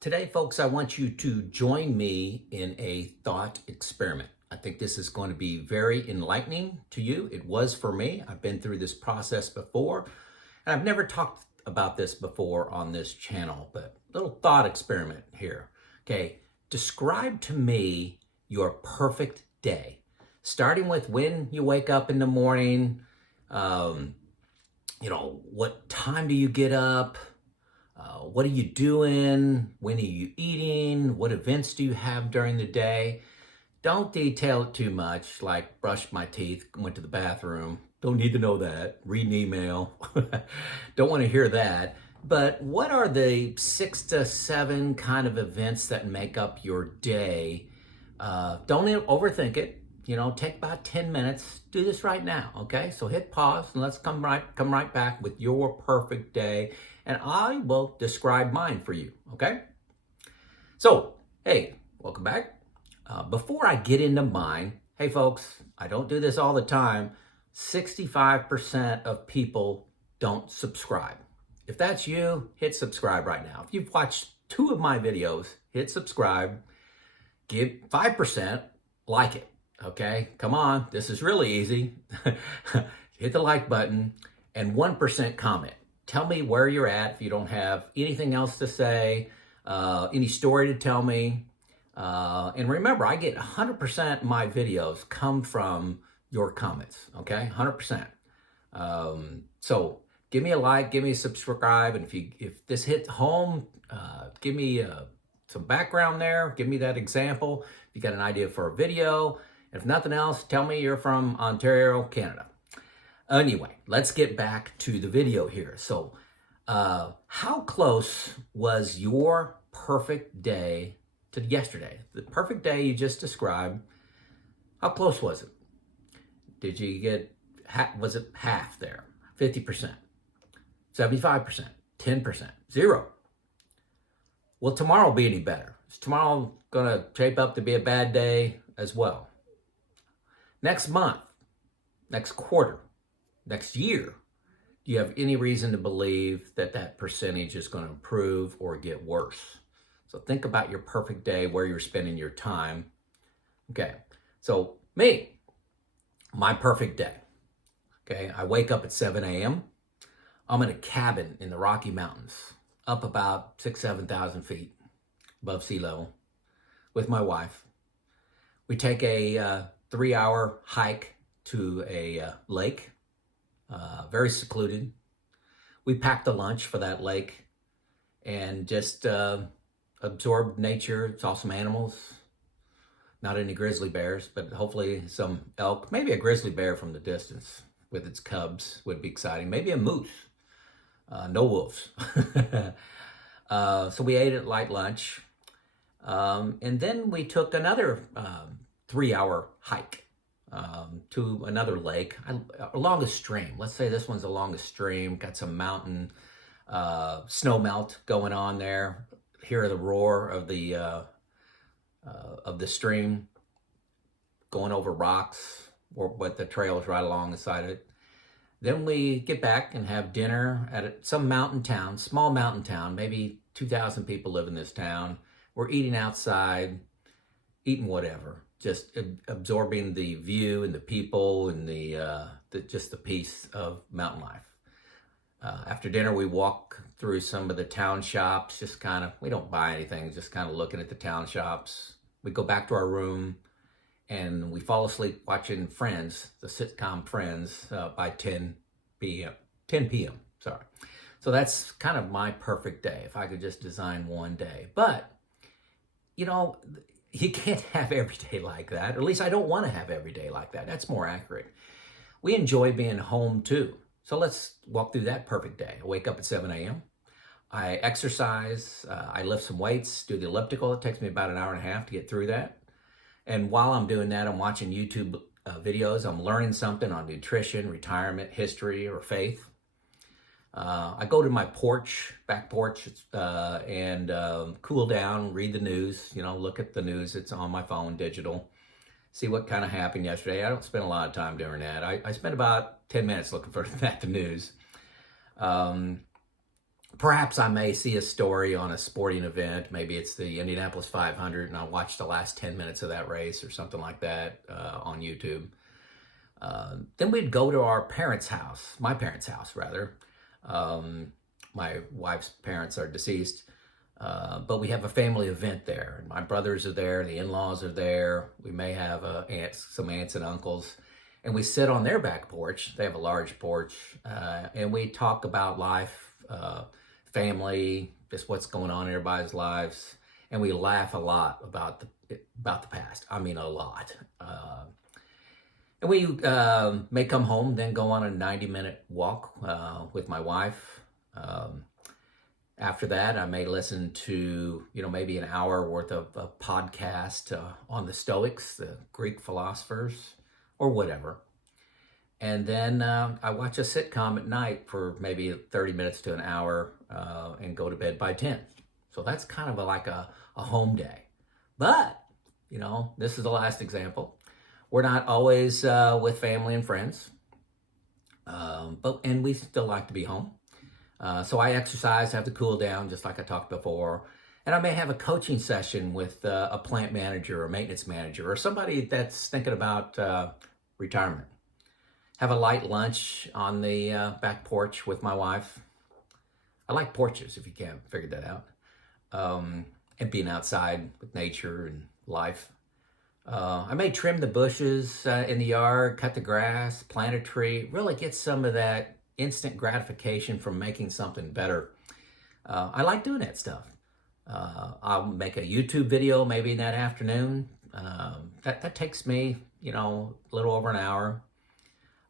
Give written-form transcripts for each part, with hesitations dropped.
Today, folks, I want you to join me in a thought experiment. I think this is going to be very enlightening to you. It was for me. I've been through this process before, and I've never talked about this before on this channel, but little thought experiment here. Okay, describe to me your perfect day, starting with when you wake up in the morning. What time do you get up? What are you doing? When are you eating? What events do you have during the day? Don't detail it too much, like brushed my teeth, went to the bathroom. Don't need to know that. Read an email. Don't want to hear that. But what are the 6 to 7 kind of events that make up your day? Don't overthink it. Take about 10 minutes. Do this right now, okay? So hit pause and let's come right back with your perfect day, and I will describe mine for you, okay? So, hey, welcome back. Before I get into mine, hey folks, I don't do this all the time. 65% of people don't subscribe. If that's you, hit subscribe right now. If you've watched 2 of my videos, hit subscribe. Give 5% like it. Okay, come on, this is really easy. Hit the like button and 1% comment. Tell me where you're at if you don't have anything else to say, any story to tell me. And remember, I get 100% of my videos come from your comments, okay? 100%. So give me a like, give me a subscribe, and if this hits home, give me some background there, give me that example. If you got an idea for a video, if nothing else, tell me you're from Ontario, Canada. Anyway, let's get back to the video here. So, how close was your perfect day to yesterday? The perfect day you just described, how close was it? Did you get, was it half there? 50%, 75%, 10%, 0? Will tomorrow be any better? Is tomorrow gonna shape up to be a bad day as well? Next month, next quarter, next year, do you have any reason to believe that that percentage is going to improve or get worse? So think about your perfect day, where you're spending your time. Okay, so my perfect day. Okay, I wake up at 7 a.m. I'm in a cabin in the Rocky Mountains, up about 7,000 feet above sea level with my wife. We take a 3-hour hike to a lake, very secluded. We packed a lunch for that lake and just absorbed nature, saw some animals, not any grizzly bears, but hopefully some elk, maybe a grizzly bear from the distance with its cubs would be exciting, maybe a moose, no wolves. So we ate at light lunch, and then we took another 3-hour hike to another lake along a stream. Let's say this one's along a stream, got some mountain snow melt going on there. Hear the roar of the stream going over rocks, but the trail is right along the side of it. Then we get back and have dinner at some mountain town, small mountain town, maybe 2,000 people live in this town. We're eating outside, eating whatever, just absorbing the view and the people and just the peace of mountain life. After dinner, we walk through some of the town shops, just kind of, we don't buy anything, just kind of looking at the town shops. We go back to our room and we fall asleep watching Friends, the sitcom Friends, by 10 p.m., sorry. So that's kind of my perfect day, if I could just design one day. But, you can't have every day like that. Or at least I don't want to have every day like that. That's more accurate. We enjoy being home too. So let's walk through that perfect day. I wake up at 7 a.m. I exercise. I lift some weights, do the elliptical. It takes me about an hour and a half to get through that. And while I'm doing that, I'm watching YouTube videos. I'm learning something on nutrition, retirement, history, or faith. I go to my back porch, and cool down, read the news, look at the news. It's on my phone, digital. See what kind of happened yesterday. I don't spend a lot of time doing that. I spend about 10 minutes looking at the news. Perhaps I may see a story on a sporting event. Maybe it's the Indianapolis 500, and I watch the last 10 minutes of that race or something like that on YouTube. Then we'd go to our parents' house, my parents' house, rather. My wife's parents are deceased, but we have a family event there. And my brothers are there, the in-laws are there. We may have some aunts and uncles. And we sit on their back porch. They have a large porch. And we talk about life, family, just what's going on in everybody's lives. And we laugh a lot about the past. I mean, a lot. And we may come home, then go on a 90-minute walk with my wife. After that, I may listen to, maybe an hour worth of a podcast on the Stoics, the Greek philosophers, or whatever. And then I watch a sitcom at night for maybe 30 minutes to an hour and go to bed by 10. So that's kind of like a home day. But, this is the last example. We're not always with family and friends, and we still like to be home. So I exercise, have to cool down, just like I talked before. And I may have a coaching session with a plant manager or maintenance manager or somebody that's thinking about retirement. Have a light lunch on the back porch with my wife. I like porches, if you can't figure that out. And being outside with nature and life. I may trim the bushes in the yard, cut the grass, plant a tree, really get some of that instant gratification from making something better. I like doing that stuff. I'll make a YouTube video maybe in that afternoon. That takes me, a little over an hour.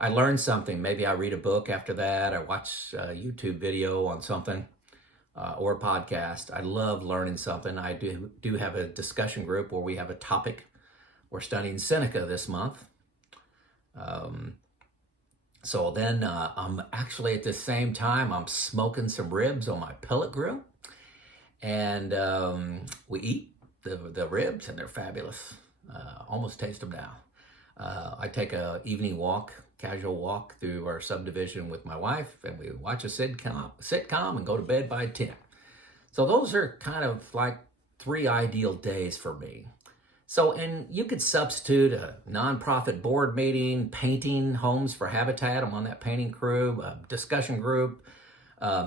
I learn something. Maybe I read a book after that. I watch a YouTube video on something or a podcast. I love learning something. I do have a discussion group where we have a topic. We're studying Seneca this month. So then I'm actually at the same time, I'm smoking some ribs on my pellet grill. And we eat the ribs, and they're fabulous. Almost taste them now. I take a evening walk, casual walk through our subdivision with my wife, and we watch a sitcom and go to bed by 10. So those are kind of like 3 ideal days for me. So, and you could substitute a nonprofit board meeting, painting homes for Habitat. I'm on that painting crew, a discussion group,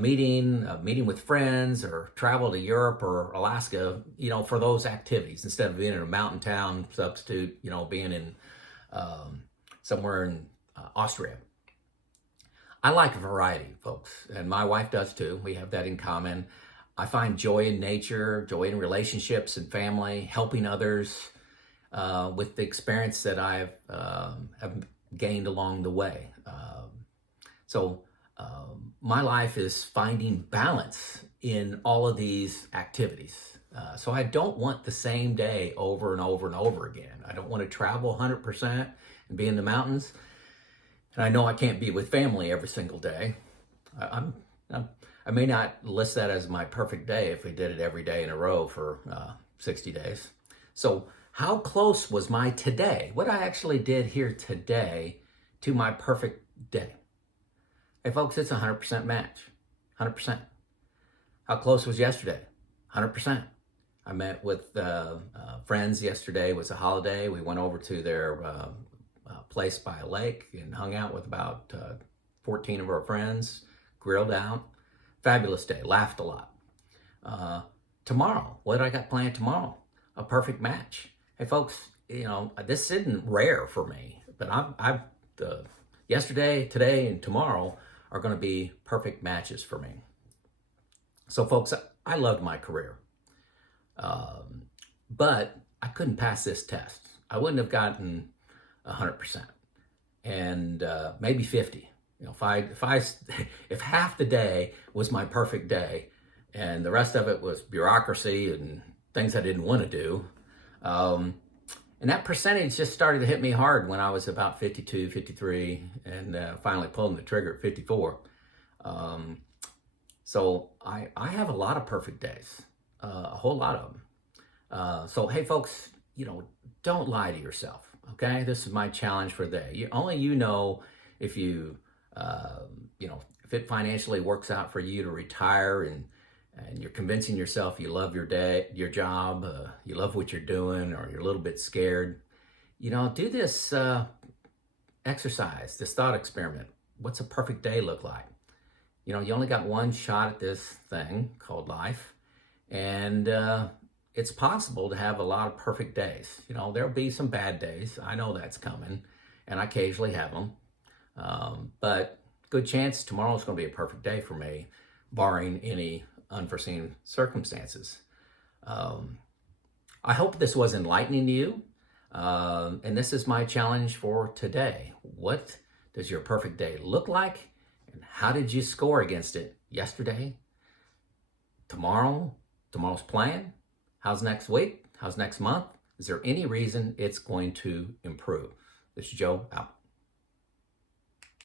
meeting with friends, or travel to Europe or Alaska, for those activities. Instead of being in a mountain town, substitute, being in somewhere in Austria. I like variety, folks, and my wife does too. We have that in common. I find joy in nature, joy in relationships and family, helping others with the experience that I've have gained along the way. So my life is finding balance in all of these activities. So I don't want the same day over and over and over again. I don't want to travel 100% and be in the mountains. And I know I can't be with family every single day. I may not list that as my perfect day if we did it every day in a row for 60 days. So how close was my today, what I actually did here today, to my perfect day? Hey folks, it's a 100% match, 100%. How close was yesterday? 100%. I met with friends yesterday. It was a holiday. We went over to their place by a lake and hung out with about 14 of our friends, grilled out. Fabulous day, laughed a lot. Tomorrow, what I got planned tomorrow? A perfect match. Hey folks, this isn't rare for me, but yesterday, today, and tomorrow are going to be perfect matches for me. So folks, I loved my career, but I couldn't pass this test. I wouldn't have gotten 100%, and maybe 50. If half the day was my perfect day, and the rest of it was bureaucracy and things I didn't want to do, and that percentage just started to hit me hard when I was about 52, 53, and finally pulling the trigger at 54. So I have a lot of perfect days, a whole lot of them. So hey folks, don't lie to yourself. Okay, this is my challenge for the day. Only you know if you if it financially works out for you to retire and you're convincing yourself you love your day, your job, you love what you're doing, or you're a little bit scared, do this exercise, this thought experiment. What's a perfect day look like? You only got one shot at this thing called life, and it's possible to have a lot of perfect days. There'll be some bad days. I know that's coming, and I occasionally have them. But good chance tomorrow's going to be a perfect day for me, barring any unforeseen circumstances. I hope this was enlightening to you. And this is my challenge for today. What does your perfect day look like? And how did you score against it yesterday? Tomorrow's plan? How's next week? How's next month? Is there any reason it's going to improve? This is Joe out.